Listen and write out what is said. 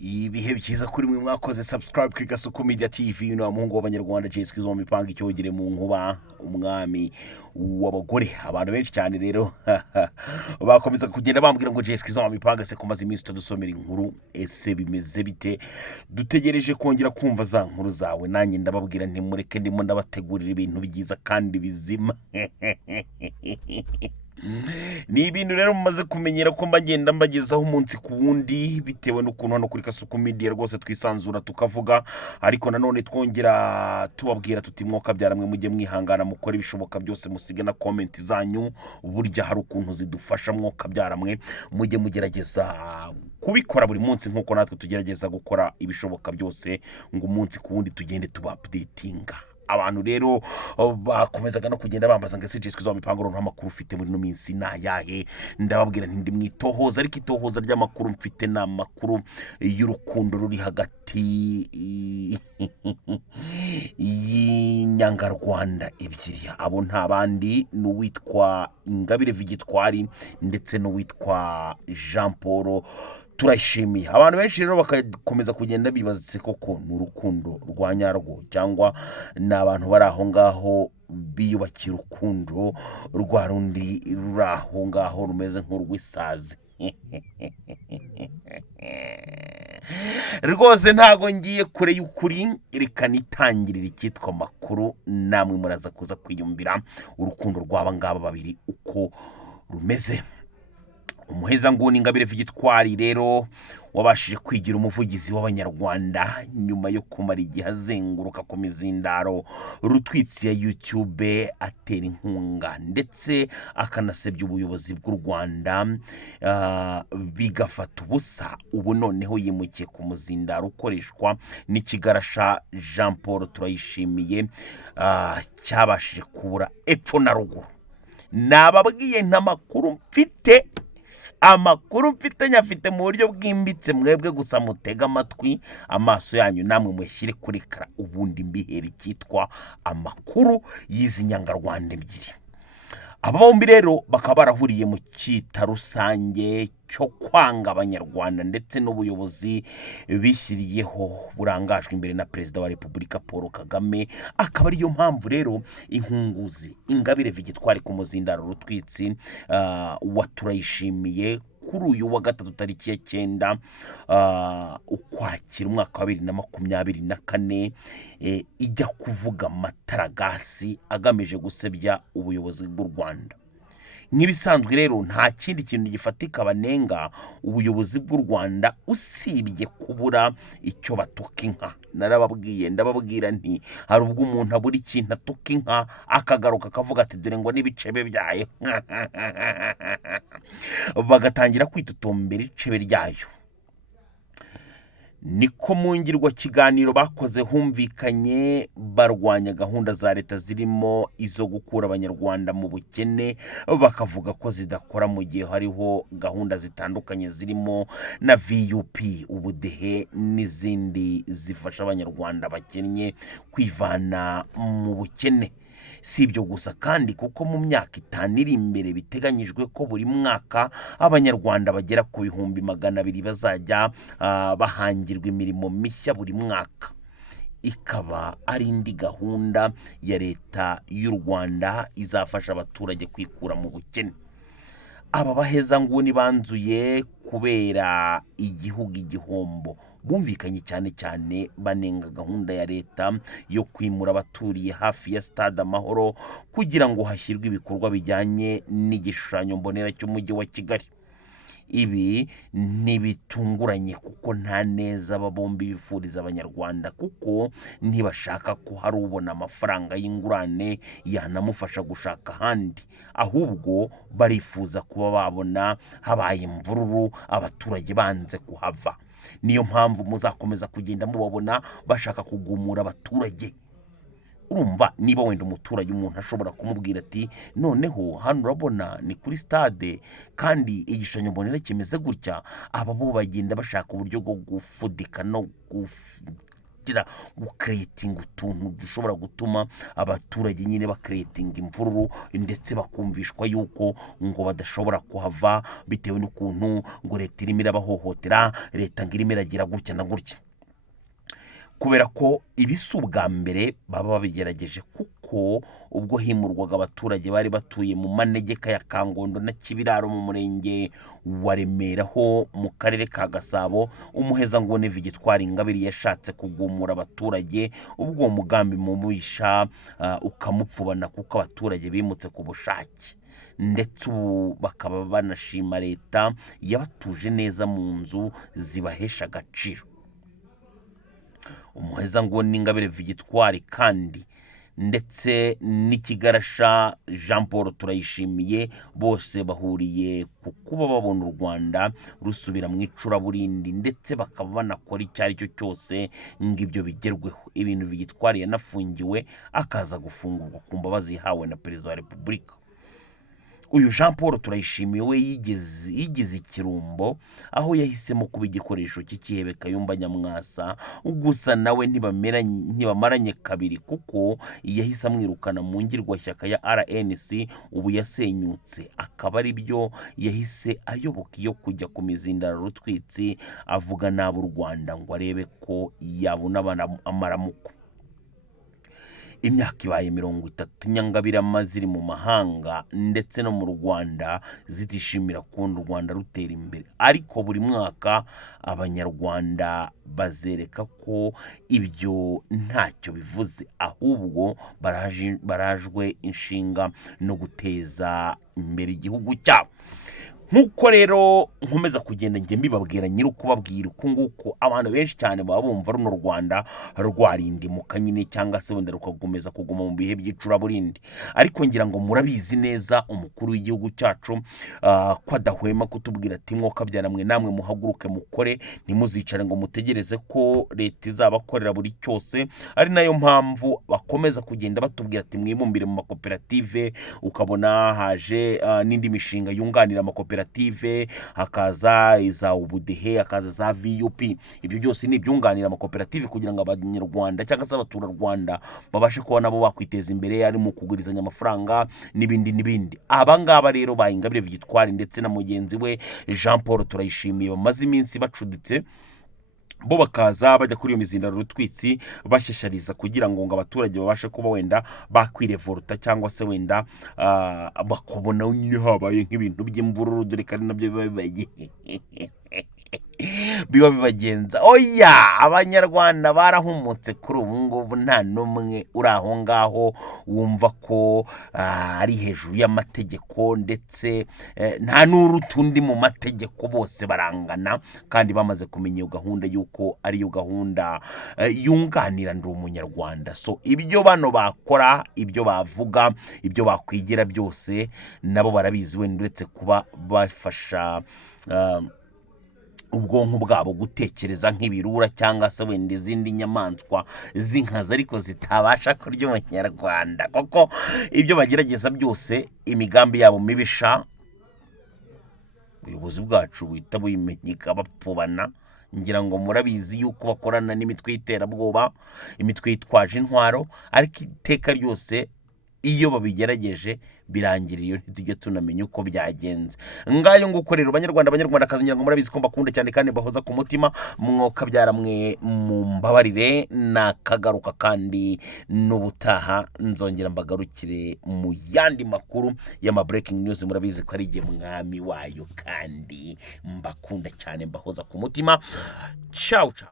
ibihe byiza kuri mwe mwakoze subscribe kuri Gasuku Media TV no muhungu w'abanyarwanda Jessica zo mipanga icyogere mu nkuba umwami w'abagore abantu benshi cyane rero bakomeza kugenda bambwira ngo Jessica zo mipanga se kumaze iminsi tudusomera inkuru ese bimeze bite dutegereje kongera kumva za nkuru zawe nanjye ndababwira nti mureke ndimo ndabategurira ibintu byiza kandi bizima ni ibintu rero mumaze kumenyera ko mbagenda mbagezaho umunsi ku wundi bitewe n'ukuntu hano kuri Gasuku Media rwose twisanzura tukavuga ariko nanone twongera tubabwira tuti mwoka byaramwe mujye mwihangana mukora ibishoboka byose musige na comment zanyu burya hari ukuntu zidufasha mwoka byaramwe mujye mugerageza kubikora buri munsi nkuko natwe tugerageza gukora ibishoboka byose ngo umunsi ku wundi tugende tuba updatinga abantu rero bakomezaga no kugenda bambaza ngo Jessica zo mipanguro ntamakuru ufite muri no minsi nayahe ndababwira nti ndi mwitohoza ariko itohoza ry'amakuru mfite namakuru y'urukundo ruri hagati y'inyangarwanda ebyiri abo nta bandi n'uwitwa Ingabire Victoire ndetse n'uwitwa Jean Paul Turayishimiye abantu benshi rero bakakomeza kugenda bibaza koko n'urukundo rwa nyarwo cyangwa n'abantu bari aho ngaho biyubakira urukundo rwa rundi ruraho ngaho rumeze nk'urwisazi rwose ntago ngiye kure y'ukuri reka nitangirira icyitwa makuru namwe muraza kuza kwiyumvira urukundo rw'aba ngaba babiri uko rumeze umuheza nguni Ingabire Victoire rero wabashije kwigira umuvugizi w'abanyarwanda nyuma yo kumara igihe azenguruka ku mizindaro rutwitsi ya YouTube atera inkunga ndetse akanasebya ubuyobozi bw'u Rwanda bigafata ubusa ubu noneho yimukiye ku muzindaro ukoreshwa n'ikigarasha Jean Paul Turayishimiye cyabashije kubura epfo na ruguru nababwiye ntamakuru mfite amakuru mfite nyafite mu buryo bwimbitse mwebwe gusa mutega amatwi amaso yanyu namwe mushyire kuri kara ubundi mbihera icyitwa amakuru y'izi nyangarwanda ebyiri aba bombi rero bakaba barahuriye mu cyita rusange cyo kwanga abanyarwanda ndetse n'ubuyobozi bishyiriyeho burangajwe imbere na Perezida wa Repubulika Paul Kagame akaba ariyo mpamvu rero inkunguzi Ingabire Victoire ku muzindaro rutwitsi wa Turayishimiye kuri uyu wa gatatu tariki ya 9 ukwakira umwaka wa 2024 ijya kuvuga mataragasi agamije gusebya ubuyobozi bw'u Rwanda nk'ibisanzwe rero nta kindi kintu gifatika banenga ubuyobozi bw'u Rwanda usibye kubura icyo batuka inka narababwiye ndababwira nti hari ubwo umuntu abura ikintu atuka inka akagaruka akavuga ati dore ngo n'ibicebe byayo bagatangira kwitutombera icebe ryayo niko mu ngirwa kiganiro bakoze humvikanye barwanya gahunda za leta zirimo izo gukura abanyarwanda mu bukene bakavuga ko zidakora mu gihe hariho gahunda zitandukanye zirimo na VUP ubudehe n'izindi zifasha abanyarwanda bakennye kwivana mu bukene si ibyo gusa kandi kuko mu myaka 5 iri imbere biteganyijwe ko buri mwaka abanyarwanda bagera ku 200,000 bazajya bahangirwa imirimo mishya buri mwaka ikaba ari indi gahunda ya leta y'u Rwanda izafasha abaturage kwikura mu bukene aba baheza nguni banzuye kubera igihugu igihombo bumvikanye cyane banenga gahunda ya leta yo kwimura abaturiye hafi ya stade Amahoro kugira ngo hashyirwe ibikorwa bijyanye n'igishushanyo mbonera cy'umujyi wa Kigali ibi ntibitunguranye kuko nta neza babombi bifuriza abanyarwanda kuko ntibashaka ko hari ubona amafaranga y'ingurane yanamufasha gushaka handi ahubwo barifuza kuba babona habaye imvururu abaturage banze kuhava niyo mpamvu muzakomeza kugenda mubabona bashaka kugumura abaturage urumva niba wenda umuturage umuntu ashobora kumubwira ati noneho hano urabona ni kuri stade kandi igishushanyo mbonera kimeze gutya aba bo bagenda bashaka uburyo bwo gufudika no bihutira gucreating utuntu dushobora gutuma abaturage nyine bacreating imvururu ndetse bakumvishwa yuko ngo badashobora kuhava bitewe n'ukuntu ngo leta irimo irabahohotera, leta ngo irimo iragira gutya na gutya. Kubera ko ibisi ubwa mbere baba babigerageje, kuko ubwo himurwaga abaturage bari batuye mu manegeka ya Kangondo na Kibiraro mu murenge wa Remera ho mu karere ka Gasabo, umuhezanguni Victoire Ingabire yashatse kugumura abaturage, ubwo uwo mugambi mubisha ukamupfubana kuko abaturage bimutse ku bushake, ndetse ubu bakaba banashima leta yabatuje neza mu nzu zibahesha agaciro. Umuhezanguni Ingabire Victoire kandi ndetse n'ikigarasha Jean Paul Turayishimiye bose bahuriye ku kuba babona u Rwanda rusubira mu icuraburindi, ndetse bakaba banakora icyo ari cyo cyose ngo ibyo bigerweho. Ibintu Victoire yanafungiwe akaza gufungurwa ku mbabazi yahawe na Perezida wa Repubulika. Uyu Jean Paul Turayishimiye we yigize ikirumbo, aho yahisemo kuba igikoresho cy'ikihebe Kayumba Nyamwasa. Gusa nawe ntibamaranye kabiri, kuko yahise amwirukana mu ngirwashyaka ya RNC, ubu yasenyutse, akaba ari byo yahise ayoboka iyo kujya ku mizindaro rutwitsi avuga nabi u Rwanda ngo arebe ko yabona amaramuko. Imyaka ibaye 30 Nyangabire ziri mu mahanga ndetse no mu Rwanda zitishimira kubona u Rwanda rutera imbere, ariko buri mwaka abanyarwanda bazereka ko ibyo ntacyo bivuze, ahubwo barajwe inshinga no guteza imbere igihugu cyabo. Nkuko rero nkomeza kugenda nge mbibabwira nyiri ukubabwira uko nguko, abantu benshi cyane baba bumva runo Rwanda rwarindimuka nyine, cyangwa se wenda rukagumeza kuguma mu bihe by'icuraburindi. Ariko ngira ngo murabizi neza umukuru w'igihugu cyacu ko adahwema kutubwira ati mwoka byaramwe namwe muhaguruke mukore, ntimuzicare ngo mutegereze ko leta izabakorera buri cyose. Ari nayo mpamvu bakomeza kugenda batubwira ati mwibumbire mu makoperative, ukabona haje n'indi mishinga yunganira amakoperative, hakaza iza ubudehe, hakaza za VUP. Ibyo byose ni ibyunganira amakoperative kugira ngo abanyarwanda cyangwa se abaturarwanda babashe kuba nabo bakwiteza imbere, ari mu kugurizanya amafaranga n'ibindi. Abangaba rero ba Ingabire Victoire ndetse na mugenzi we Jean Paul Turayishimiye bamaze iminsi bacuditse, bo bakaza bajya kuri iyo mizindaro rutwitsi bashyashariza kugira ngo abaturage babashe kuba wenda bakwirevolta, cyangwa se wenda bakobona nyine habaye nk'ibintu by'imvururu, dore kandi nabyo biba bibagenza. Oya, abanyarwanda barahumutse kuri ubu ngubu, nta numwe uri aho ngaho wumva ko ari hejuru y'amategeko, ndetse nta n'urutundi mu mategeko, bose barangana, kandi bamaze kumenya iyo gahunda yuko ari yo gahunda yunganira ndi umunyarwanda. So ibyo bano bakora, ibyo bavuga, ibyo bakwigira byose nabo barabizi, wenda uretse kuba bafasha ubwonko bwabo gutekereza nk'ibirura cyangwa se wenda izindi nyamaswa z'inkazi, ariko zitabasha kurya umunyarwanda. Koko ibyo bagerageza byose, imigambi yabo mibisha, ubuyobozi bwacu buhita buyimenyeka bapfubana. Ngira ngo murabizi yuko bakorana n'imitwe y'iterabwoba, imitwe yitwaje intwaro, ariko iteka ryose iyo babigerageje birangira iyo ntitujye tunamenya uko byagenze. Ngayo nguko rero banyarwanda kazingira ngo murabizi ko mbakunda cyane kandi bahoza ku mutima, mwoka byaramwe mumbabarire nakagaruka, kandi n'ubutaha nzongera mbagarukire mu yandi makuru y'ama breaking news. Murabizi ko ari igihe mwami wayo, kandi mbakunda cyane mbahoza ku mutima. Ciao ciao.